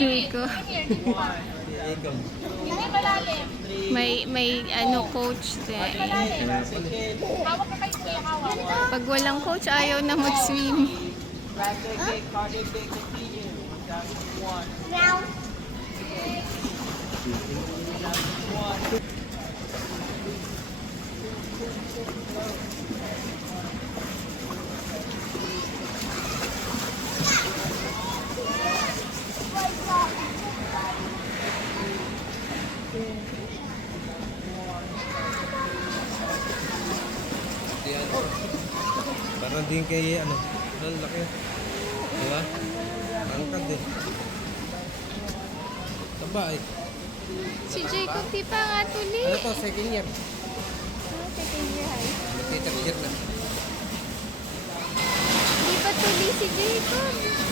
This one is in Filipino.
Rico. May ano coach din. Pag walang coach, ayaw na mag-swim. Parang din kay ano, ang laki. Diba? Angkat eh. Taba eh. Si Jacob di pa nga tuli. Ano to, second year? Second year high. Third year na. Di pa tuli si Jacob.